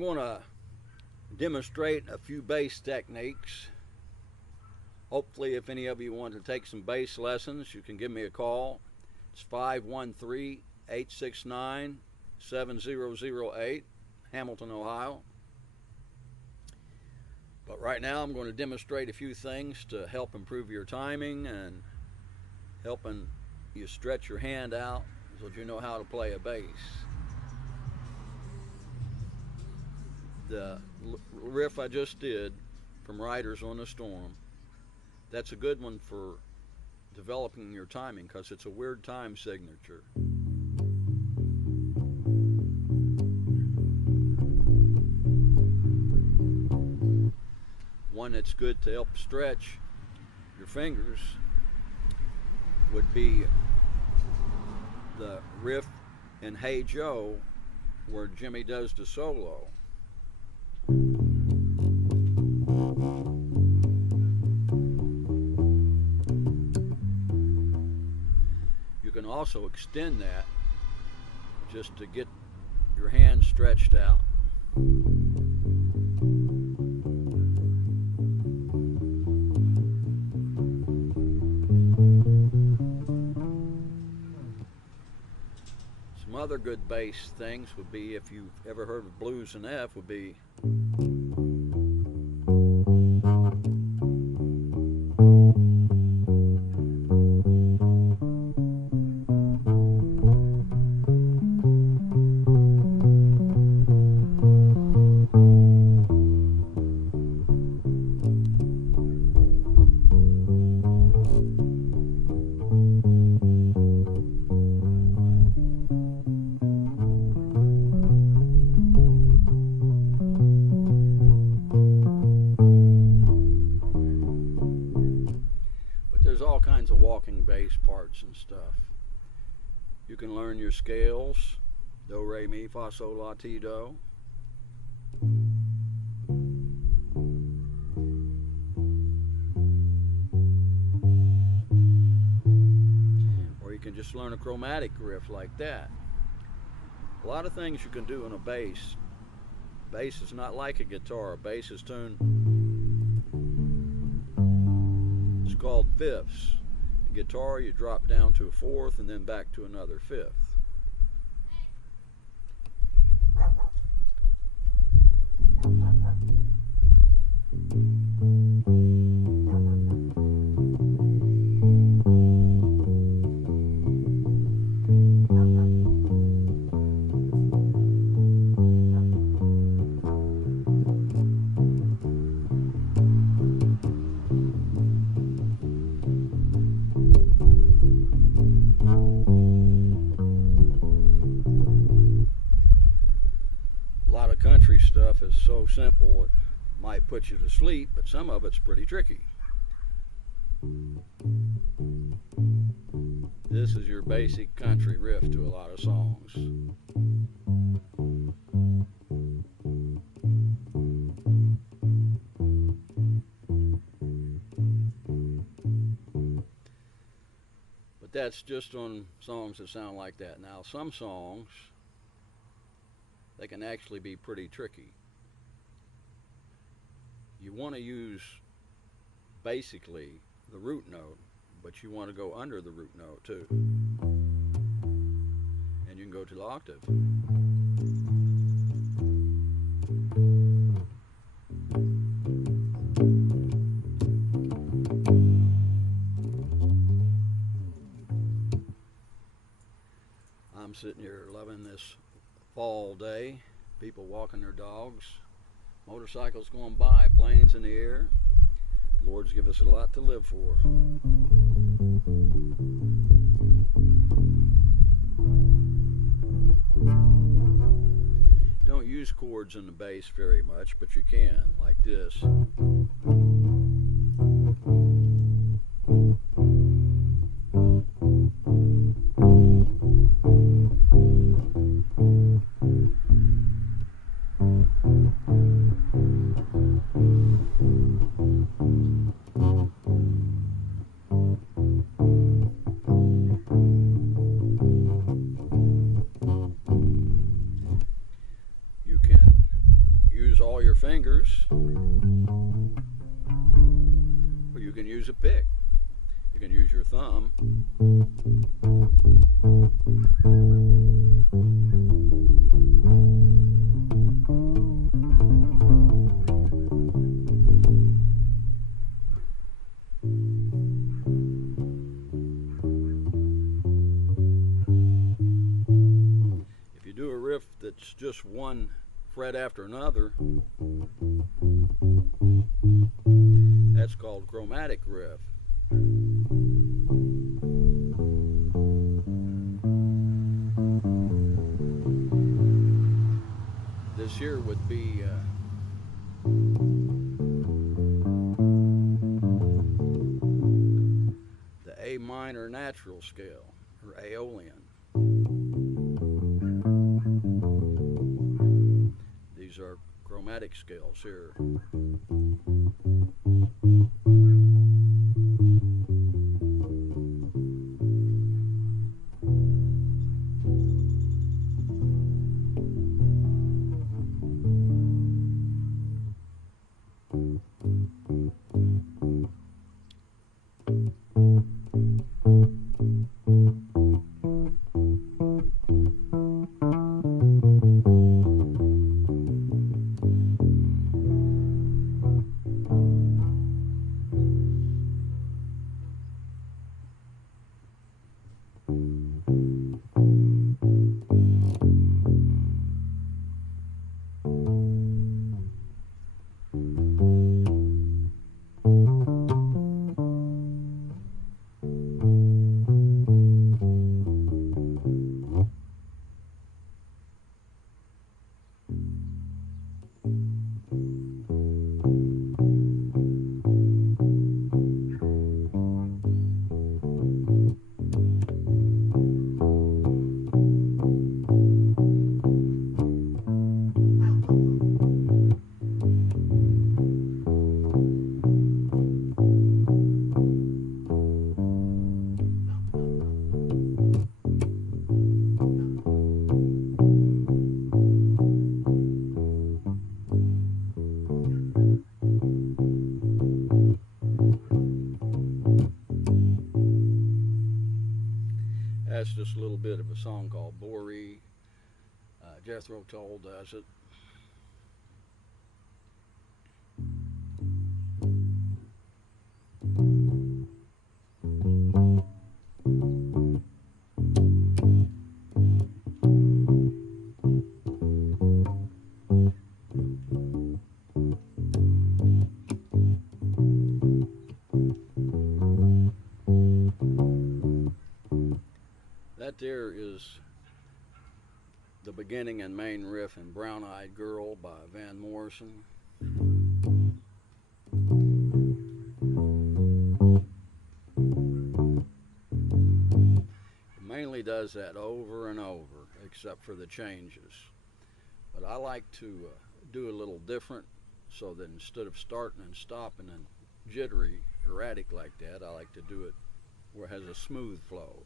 I'm going to demonstrate a few bass techniques. Hopefully, if any of you want to take some bass lessons, you can give me a call. It's 513-869-7008, Hamilton, Ohio. But right now I'm going to demonstrate a few things to help improve your timing and helping you stretch your hand out so that you know how to play a bass. The riff I just did from Riders on the Storm, that's a good one for developing your timing because it's a weird time signature. One that's good to help stretch your fingers would be the riff in Hey Joe where Jimmy does the solo. You can also extend that just to get your hand stretched out. Some other good bass things would be, if you've ever heard of blues in F, would be all kinds of walking bass parts and stuff. You can learn your scales: do, re, mi, fa, sol, la, ti, do. Or you can just learn a chromatic riff like that. A lot of things you can do in a bass. Bass is not like a guitar. A bass is tuned, called fifths. The guitar, you drop down to a fourth and then back to another fifth. Country stuff is so simple it might put you to sleep, but some of it's pretty tricky. This is your basic country riff to a lot of songs. But that's just on songs that sound like that. Now, some songs, they can actually be pretty tricky. You want to use basically the root note, but you want to go under the root note too. And you can go to the octave. I'm sitting here loving this fall day, people walking their dogs, motorcycles going by, planes in the air. The Lord's give us a lot to live for. Don't use chords in the bass very much, but you can, like this. hum. If you do a riff that's just one fret after another, that's called chromatic riff. This here would be the A minor natural scale, or Aeolian. These are chromatic scales here. That's just a little bit of a song called Boree. Jethro Tull does it. That there is the beginning and main riff in Brown Eyed Girl by Van Morrison. It mainly does that over and over, except for the changes. But I like to do a little different, so that instead of starting and stopping and jittery, erratic like that, I like to do it where it has a smooth flow.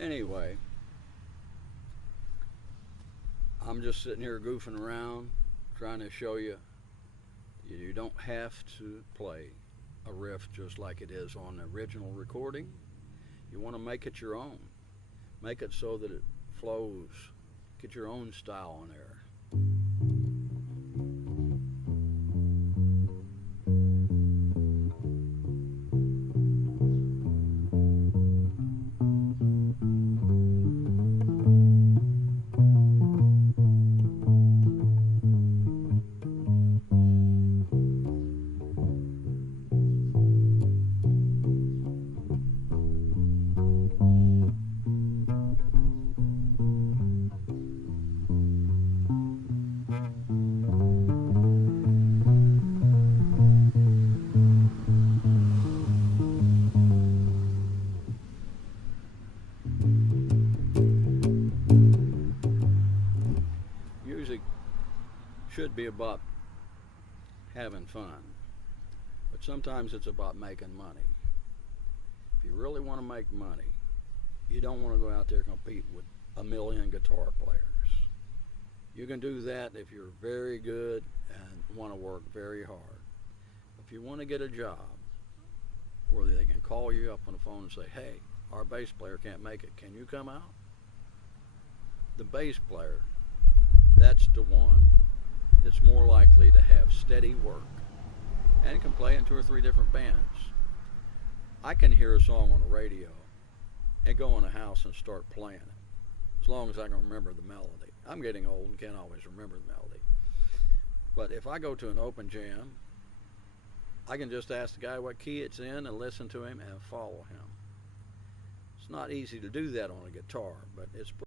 Anyway, I'm just sitting here goofing around, trying to show you you don't have to play a riff just like it is on the original recording. You want to make it your own. Make it so that it flows. Get your own style on there. having fun. But sometimes it's about making money. If you really want to make money, you don't want to go out there and compete with a million guitar players. You can do that if you're very good and want to work very hard. If you want to get a job where they can call you up on the phone and say, hey, our bass player can't make it, can you come out? The bass player, that's the one that's more likely to have steady work and can play in 2 or 3 different bands. I can hear a song on the radio and go in the house and start playing it, as long as I can remember the melody. I'm getting old and can't always remember the melody. But if I go to an open jam, I can just ask the guy what key it's in and listen to him and follow him. It's not easy to do that on a guitar, but it's